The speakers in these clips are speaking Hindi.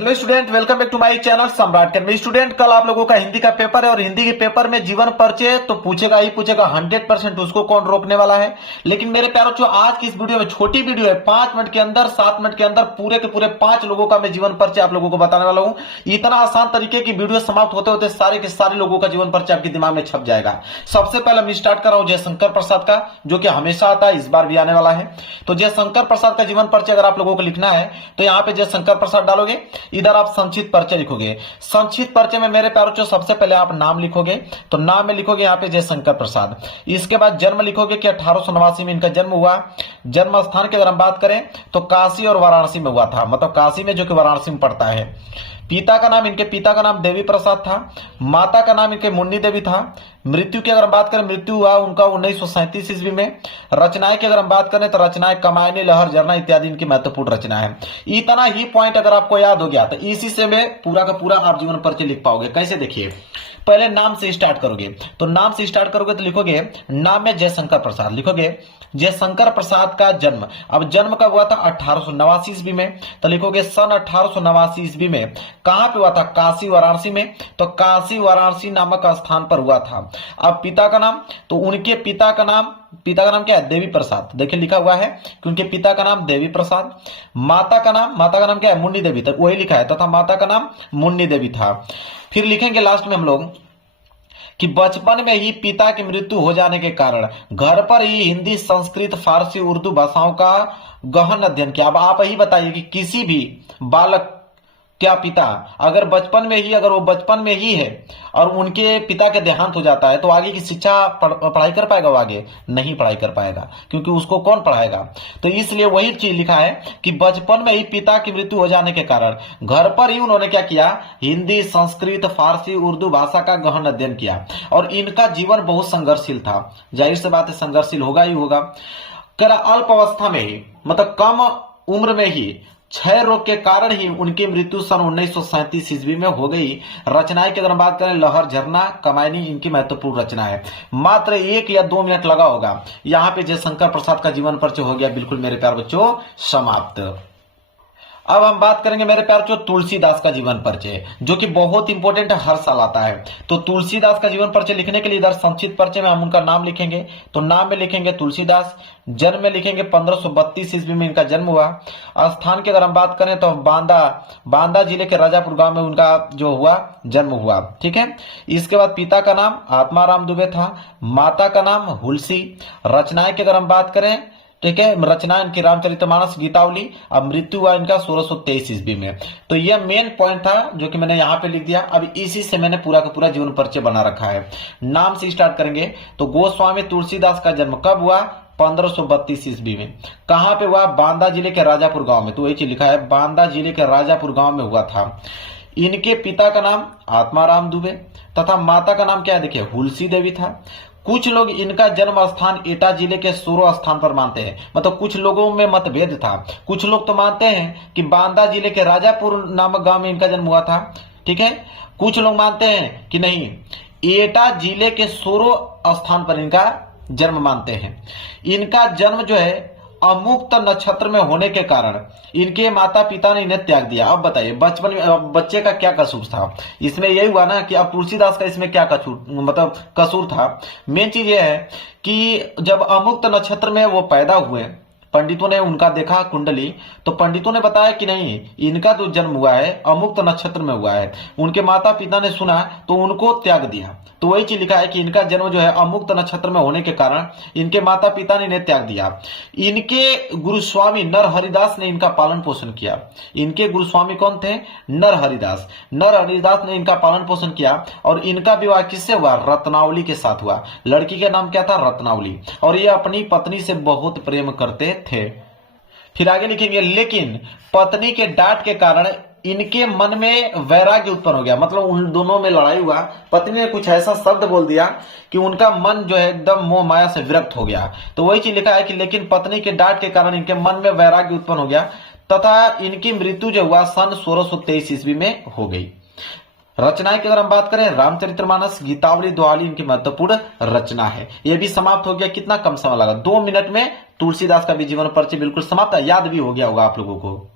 Hello student, welcome back to my channel Samrat में। स्टूडेंट, कल आप लोगों का हिंदी का पेपर है और हिंदी के पेपर में जीवन परिचय तो पूछेगा ही पूछेगा 100%, उसको कौन रोकने वाला है। लेकिन मेरे प्यारों, जो आज की इस वीडियो में छोटी वीडियो है, 5 मिनट के अंदर 7 मिनट के अंदर पूरे के पूरे 5 लोगों का मैं जीवन परिचय आप लोगों को बताने वाला हूं। इतना आसान तरीके की वीडियो समाप्त होते होते सारे के सारे लोगों का जीवन परिचय आपके दिमाग में छप जाएगा। सबसे पहले मैं स्टार्ट कर रहा हूं जयशंकर प्रसाद का, जो कि हमेशा आता है, इस बार भी आने वाला है। तो जयशंकर प्रसाद का जीवन परिचय अगर आप लोगों को लिखना है तो यहां पे जयशंकर प्रसाद डालोगे, इधर आप संक्षिप्त परिचय लिखोगे। संक्षिप्त परिचय में मेरे प्यारों, सबसे पहले आप नाम लिखोगे, तो नाम में लिखोगे यहाँ पे जयशंकर प्रसाद। इसके बाद जन्म लिखोगे कि 1889 में इनका जन्म हुआ। जन्म स्थान की अगर हम बात करें तो काशी और वाराणसी में हुआ था, मतलब काशी में जो कि वाराणसी में पड़ता है। पिता का नाम, इनके पिता का नाम देवी प्रसाद था। माता का नाम इनके मुन्नी देवी था। मृत्यु की अगर हम बात करें, मृत्यु हुआ उनका 1937 ईस्वी में। रचनाएं की अगर हम बात करें तो रचनाएं कमायनी, लहर, झरना इत्यादि इनकी महत्वपूर्ण रचना है। इतना ही पॉइंट अगर आपको याद हो गया तो इसी से मैं पूरा का पूरा आप जीवन परिचय लिख पाओगे। कैसे, देखिए, पहले नाम से स्टार्ट करोगे, तो नाम से स्टार्ट करोगे तो लिखोगे नाम में जयशंकर प्रसाद, लिखोगे जयशंकर प्रसाद का जन्म। अब जन्म कब हुआ था? 1889 ईस्वी में, तो लिखोगे सन 1889 ईस्वी में। कहां पे हुआ था? काशी वाराणसी में। तो काशी वाराणसी नामक स्थान पर हुआ था। अब पिता का नाम, तो उनके पिता का नाम क्या है? देवी प्रसाद। देखिए लिखा हुआ है कि उनके पिता का नाम देवी प्रसाद। माता का नाम क्या है? मुन्नी देवी, तक वही लिखा है, तथा माता का नाम मुन्नी देवी था। फिर लिखेंगे लास्ट में हम लोग कि बचपन में ही पिता की मृत्यु हो जाने के कारण घर पर ही हिंदी, संस्कृत, फारसी, उर्दू भाषाओं का गहन अध्ययन किया। अब आप ही बताइए कि किसी भी बालक क्या पिता अगर वो बचपन में ही है और उनके पिता के देहांत हो जाता है तो आगे की शिक्षा पढ़ाई कर पाएगा? वो आगे नहीं पढ़ाई कर पाएगा, क्योंकि उसको कौन पढ़ाएगा। तो इसलिए वही चीज लिखा है कि बचपन में ही पिता की मृत्यु हो जाने के कारण घर पर ही उन्होंने क्या किया? हिंदी, संस्कृत, फारसी, उर्दू भाषा का गहन अध्ययन किया। और इनका जीवन बहुत संघर्षशील था। जाहिर सी बात है, संघर्षशील होगा ही होगा। अल्प अवस्था में ही, मतलब कम उम्र में ही क्षय रोग के कारण ही उनकी मृत्यु सन 1937 ईस्वी में हो गई। रचनाएं की अगर हम बात करें, लहर, झरना, कमायनी इनकी महत्वपूर्ण रचना है। मात्र 1 या 2 मिनट लगा होगा। यहां पे जयशंकर प्रसाद का जीवन परिचय हो गया बिल्कुल मेरे प्यार बच्चों समाप्त। अब हम बात करेंगे मेरे प्यार बच्चों तुलसीदास का जीवन परिचय, जो कि बहुत इंपॉर्टेंट है, हर साल आता है। तो तुलसीदास का जीवन परिचय लिखने के लिए इधर संक्षिप्त परिचय में हम उनका नाम लिखेंगे, तो नाम में लिखेंगे तुलसीदास। जन्म में लिखेंगे 1532 ईस्वी में इनका जन्म हुआ। स्थान की अगर हम बात करें तो बांदा जिले के राजापुर गांव में उनका जो हुआ जन्म हुआ, ठीक है। इसके बाद पिता का नाम आत्माराम दुबे था। माता का नाम हुलसी। रचनाएं की अगर हम बात करें, ठीक है, रचना इनकी रामचरितमानस, गीतावली। अब मृत्यु हुआ इनका 1623 ईस्वी में। तो यह मेन पॉइंट था जो कि मैंने यहां पे लिख दिया। अब इसी से मैंने पूरा का पूरा जीवन परिचय बना रखा है। नाम से स्टार्ट करेंगे तो गोस्वामी तुलसीदास का जन्म कब हुआ? 1532 ईस्वी में। कहां पे हुआ? बांदा जिले के राजापुर गांव में। तो वही चीज लिखा है, बांदा जिले के राजापुर गांव में हुआ था। इनके पिता का नाम आत्माराम दुबे तथा माता का नाम क्या है? देखिए, हुलसी देवी था। कुछ लोग इनका जन्म स्थान एटा जिले के सोरो स्थान पर मानते हैं, मतलब कुछ लोगों में मतभेद था। कुछ लोग तो मानते हैं कि बांदा जिले के राजापुर नामक गांव में इनका जन्म हुआ था, ठीक है। कुछ लोग मानते हैं कि नहीं, एटा जिले के सोरो स्थान पर इनका जन्म मानते हैं। इनका जन्म जो है अमुक्त नक्षत्र में होने के कारण इनके माता पिता ने इन्हें त्याग दिया। अब बताइए, बचपन में बच्चे का क्या कसूर था? इसमें यही हुआ ना कि अब तुलसीदास का इसमें क्या कसूर था। मेन चीज यह है कि जब अमुक्त नक्षत्र में वो पैदा हुए, पंडितों ने उनका देखा कुंडली, तो पंडितों ने बताया कि नहीं, इनका जो जन्म हुआ है अमुक्त नक्षत्र में हुआ है। उनके माता पिता ने सुना तो उनको त्याग दिया। तो वही चीज लिखा है कि इनका जन्म जो है अमुक्त नक्षत्र में होने के कारण इनके माता पिता ने इन्हें त्याग दिया। इनके गुरुस्वामी नर हरिदास ने इनका पालन पोषण किया। इनके गुरुस्वामी कौन थे? नर हरिदास ने इनका पालन पोषण किया। और इनका विवाह किससे हुआ? रत्नावली के साथ हुआ। लड़की का नाम क्या था? रत्नावली। और ये अपनी पत्नी से बहुत प्रेम करते थे। फिर आगे लिखेंगे, लेकिन पत्नी के डांट के कारण इनके मन में वैराग्य उत्पन्न हो गया, मतलब उन दोनों में लड़ाई हुआ। पत्नी ने कुछ ऐसा शब्द बोल दिया कि उनका मन जो है एकदम मोह माया से विरक्त हो गया। तो वही चीज लिखा है कि लेकिन पत्नी के डांट के कारण इनके मन में वैराग्य उत्पन्न हो गया तथा इनकी मृत्यु जो हुआ सन 1623 ईस्वी में हो गई। रचनाएं की अगर हम बात करें, रामचरितमानस, गीतावली, दोहाली इनकी महत्वपूर्ण रचना है। यह भी समाप्त हो गया। कितना कम समय लगा? 2 मिनट में तुलसीदास का भी जीवन परिचय बिल्कुल समाप्त है, याद भी हो गया होगा आप लोगों को।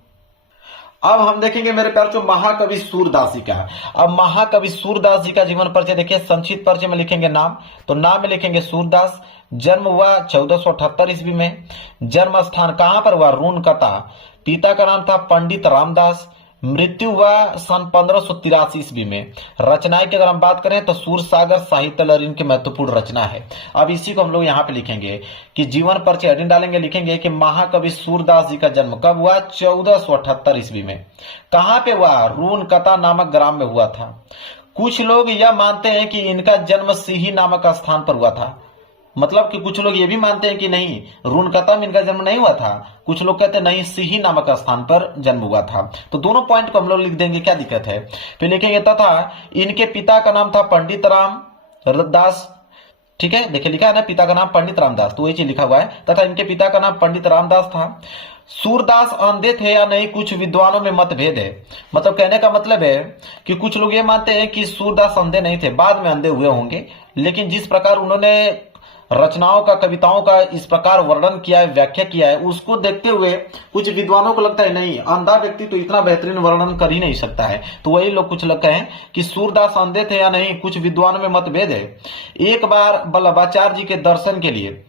अब हम देखेंगे मेरे प्यार जो महाकवि सूरदास जी का। अब महाकवि सूरदास जी का जीवन परिचय देखिए, संक्षिप्त परिचय में लिखेंगे नाम, तो नाम में लिखेंगे सूरदास। जन्म हुआ 1478 ईस्वी में। जन्म स्थान कहां पर हुआ? रूनकता। पिता का नाम था पंडित रामदास। मृत्यु हुआ सन 1583 ईस्वी में। रचनाएं की अगर हम बात करें तो सूरसागर साहित्य लहरी इनकी महत्वपूर्ण रचना है। अब इसी को हम लोग यहाँ पे लिखेंगे कि जीवन परिचय हेडिंग डालेंगे, लिखेंगे कि महाकवि सूरदास जी का जन्म कब हुआ? 1478 ईस्वी में। कहां पे हुआ? रूनकता नामक ग्राम में हुआ था। कुछ लोग यह मानते हैं कि इनका जन्म सिही नामक स्थान पर हुआ था, मतलब कि कुछ लोग ये भी मानते हैं कि नहीं, रूनकता में इनका जन्म नहीं हुआ था। कुछ लोग कहते हैं नहीं, सिही नामक स्थान पर जन्म हुआ था। तो दोनों पॉइंट को हम लोग लिख देंगे, क्या दिक्कत है। फिर लिखेंगे तथा इनके पिता का नाम था पंडित रामदास। ठीक है, देखिए लिखा है ना, पिता का नाम पंडित रामदास, तो वही चीज लिखा हुआ है। तथा इनके पिता का नाम पंडित रामदास था। सूरदास अंधे थे या नहीं, कुछ विद्वानों में मतभेद है। मतलब कहने का मतलब है कि कुछ लोग ये मानते हैं कि सूरदास अंधे नहीं थे, बाद में अंधे हुए होंगे, लेकिन जिस प्रकार उन्होंने रचनाओं का, कविताओं का इस प्रकार वर्णन किया है, व्याख्या किया है, उसको देखते हुए कुछ विद्वानों को लगता है नहीं, अंधा व्यक्ति तो इतना बेहतरीन वर्णन कर ही नहीं सकता है। तो वही लोग कुछ लोग कहें कि सूरदास अंधे थे या नहीं, कुछ विद्वानों में मतभेद है। एक बार वल्लभाचार्य जी के दर्शन के लिए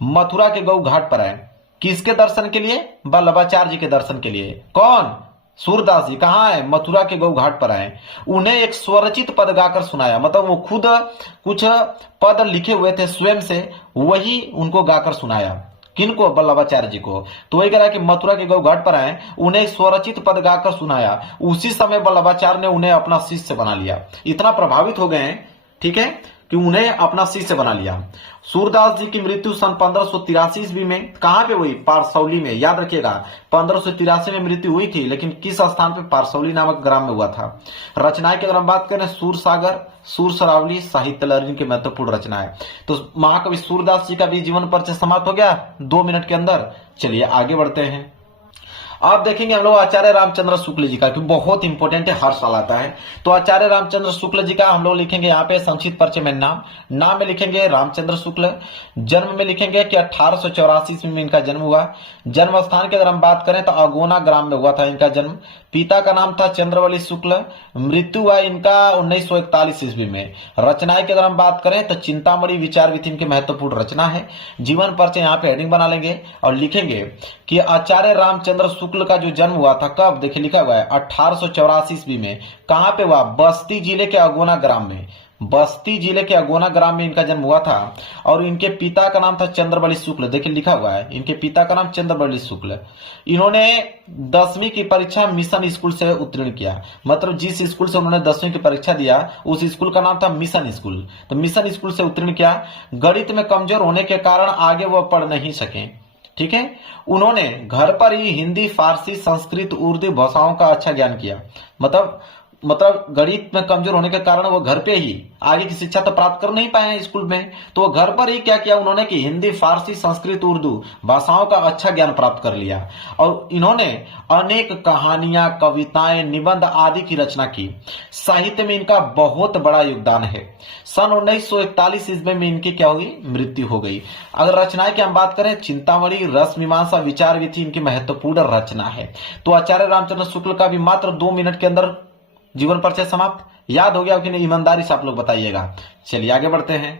मथुरा के गौ घाट पर आए। किसके दर्शन के लिए? वल्लभाचार्य जी के दर्शन के लिए। कौन? सूरदास जी। कहाँ है? मथुरा के गौ घाट पर आए। उन्हें एक स्वरचित पद गाकर सुनाया, मतलब वो खुद कुछ पद लिखे हुए थे स्वयं से, वही उनको गाकर सुनाया। किनको? वल्लभाचार्य जी को। तो वही कह रहा है कि मथुरा के गौ घाट पर आए, उन्हें एक स्वरचित पद गाकर सुनाया। उसी समय वल्लभाचार्य ने उन्हें अपना शिष्य बना लिया। इतना प्रभावित हो गए हैं, ठीक है, कि उन्हें अपना शिष्य बना लिया। सूरदास जी की मृत्यु सन 1583 ईस्वी में कहां पे हुई? पारसौली में। याद रखिएगा, 1583 में मृत्यु हुई थी, लेकिन किस स्थान पे? पारसौली नामक ग्राम में हुआ था। रचनाएं की अगर हम बात करें, सूरसागर, सूरसरावली साहित्य लहरी की महत्वपूर्ण रचना है। तो महाकवि सूरदास जी का भी जीवन परिचय समाप्त हो गया 2 मिनट के अंदर। चलिए आगे बढ़ते हैं। अब देखेंगे हम लोग आचार्य रामचंद्र शुक्ल जी का, क्योंकि बहुत इंपॉर्टेंट है, हर साल आता है। तो आचार्य रामचंद्र शुक्ल जी का हम लोग लिखेंगे यहाँ पे संक्षिप्त परिचय में नाम में लिखेंगे रामचंद्र शुक्ल। जन्म में लिखेंगे कि 1884 ईस्वी में इनका जन्म हुआ। जन्म स्थान की अगर हम बात करें तो अगोना ग्राम में हुआ था इनका जन्म। पिता का नाम था चंद्रवली शुक्ल। मृत्यु हुआ इनका 1941 ईस्वी में। रचनाएं की अगर हम बात करें तो चिंतामणि विचार विधि इनकी महत्वपूर्ण रचना है। जीवन परिचय यहाँ पे हेडिंग बना लेंगे और लिखेंगे कि आचार्य रामचंद्र शुक्ल का जो जन्म हुआ था कब? देखिए लिखा हुआ है 1884 ईस्वी में। कहां पे हुआ? बस्ती जिले के अगोना ग्राम में। बस्ती जिले के अगोना ग्राम में इनका जन्म हुआ था। और इनके पिता का नाम था चंद्रबली शुक्ल। देखिए लिखा हुआ है, इनके पिता का नाम चंद्रबली शुक्ल। इन्होंने 10वीं की परीक्षा मिशन स्कूल से उत्तीर्ण किया, मतलब जिस स्कूल से उन्होंने 10वीं की परीक्षा दिया उस स्कूल का नाम था मिशन स्कूल। तो मिशन स्कूल से उत्तीर्ण किया। गणित में कमजोर होने के कारण आगे वह पढ़ नहीं सके, ठीक है। उन्होंने घर पर ही हिंदी, फारसी, संस्कृत, उर्दू भाषाओं का अच्छा ज्ञान किया। मतलब गणित में कमजोर होने के कारण वो घर पे ही आगे की शिक्षा तो प्राप्त कर नहीं पाए हैं स्कूल में, तो वो घर पर ही क्या किया उन्होंने कि हिंदी, फारसी, संस्कृत, उर्दू भाषाओं का अच्छा ज्ञान प्राप्त कर लिया। और इन्होंने अनेक कहानियां, कविताएं, निबंध आदि की रचना की। साहित्य में इनका बहुत बड़ा योगदान है। सन 1941 ईस्वी में इनकी क्या हुई? मृत्यु हो गई। अगर रचनाएं की हम बात करें, चिंतामणि, रस मीमांसा, विचार विधि इनकी महत्वपूर्ण रचना है। तो आचार्य रामचंद्र शुक्ल का भी मात्र 2 मिनट के अंदर जीवन परिचय समाप्त। याद हो गया कि नहीं? ईमानदारी से आप लोग बताइएगा। चलिए आगे बढ़ते हैं।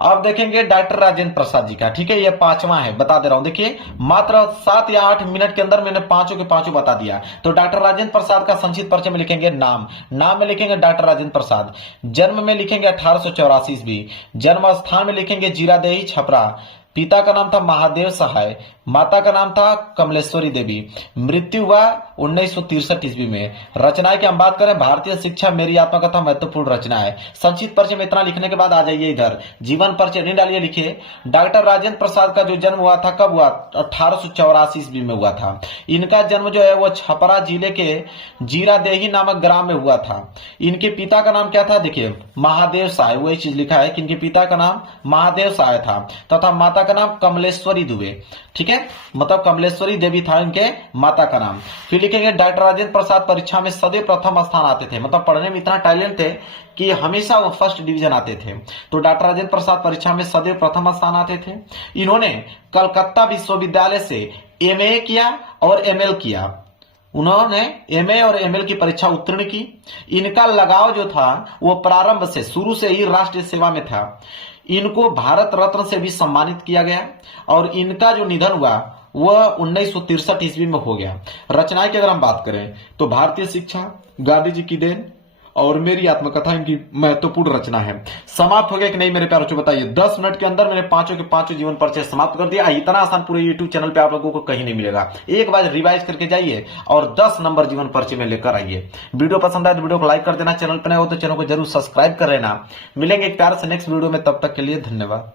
अब देखेंगे डॉक्टर राजेंद्र प्रसाद जी का, ठीक है, ये 5वां है, बता दे रहा हूं। देखिए मात्र 7 या 8 मिनट के अंदर मैंने पांचों के पांचों बता दिया। तो डॉक्टर राजेंद्र प्रसाद का संक्षिप्त परिचय में लिखेंगे नाम में लिखेंगे डॉक्टर राजेंद्र प्रसाद। जन्म में लिखेंगे 1884 ईस्वी। जन्म स्थान में लिखेंगे जीरादेही, छपरा। पिता का नाम था महादेव सहाय, माता का नाम था कमलेश्वरी देवी। मृत्यु हुआ 1963 ईस्वी में। रचनाएं की हम बात करें, भारतीय शिक्षा मेरी आत्मकथा महत्वपूर्ण रचना है। संक्षिप्त परिचय में इतना लिखने के बाद आ जाइए इधर, जीवन परिचय नहीं डालिए, लिखिए डॉक्टर राजेंद्र प्रसाद का जो जन्म हुआ था कब हुआ? 1884 ईस्वी में हुआ था। इनका जन्म जो है वो छपरा जिले के जीरादेही नामक ग्राम में हुआ था। इनके पिता का नाम क्या था? देखिए महादेव सहाय, वही चीज लिखा है कि इनके पिता का नाम महादेव सहाय था तथा माता का नाम कमलेश्वरी दुबे, ठीक है, मतलब कमलेश्वरी देवी था इनके माता का नाम। फिर लिखेंगे डॉक्टर राजेंद्र प्रसाद परीक्षा में सदैव प्रथम स्थान आते थे, मतलब पढ़ने में इतना टैलेंट थे कि हमेशा वो फर्स्ट डिवीजन आते थे। तो डॉक्टर राजेंद्र प्रसाद परीक्षा में सदैव प्रथम स्थान आते थे। इन्होंने कलकत्ता विश्वविद्यालय से MA किया और ML किया। उन्होंने एमए और एमएल की परीक्षा उत्तीर्ण की। इनका लगाव जो था वो प्रारंभ से शुरू से ही राष्ट्रीय सेवा में था। इनको भारत रत्न से भी सम्मानित किया गया और इनका जो निधन हुआ वह 1963 ईस्वी में हो गया। रचनाएं की अगर हम बात करें तो भारतीय शिक्षा, गांधी जी की देन और मेरी आत्मकथा इनकी महत्वपूर्ण रचना है। समाप्त हो गया कि नहीं मेरे प्यारों, बताइए। 10 मिनट के अंदर मैंने पांचों के पांचों जीवन परिचय समाप्त कर दिया। इतना आसान पूरे यूट्यूब चैनल पे आप लोगों को कहीं नहीं मिलेगा। एक बार रिवाइज करके जाइए और 10 नंबर जीवन परिचय में लेकर आइए। वीडियो पसंद आए तो वीडियो को लाइक कर देना, चैनल पर नए हो तो चैनल को जरूर सब्सक्राइब कर लेना। मिलेंगे एक प्यार से नेक्स्ट वीडियो में, तब तक के लिए धन्यवाद।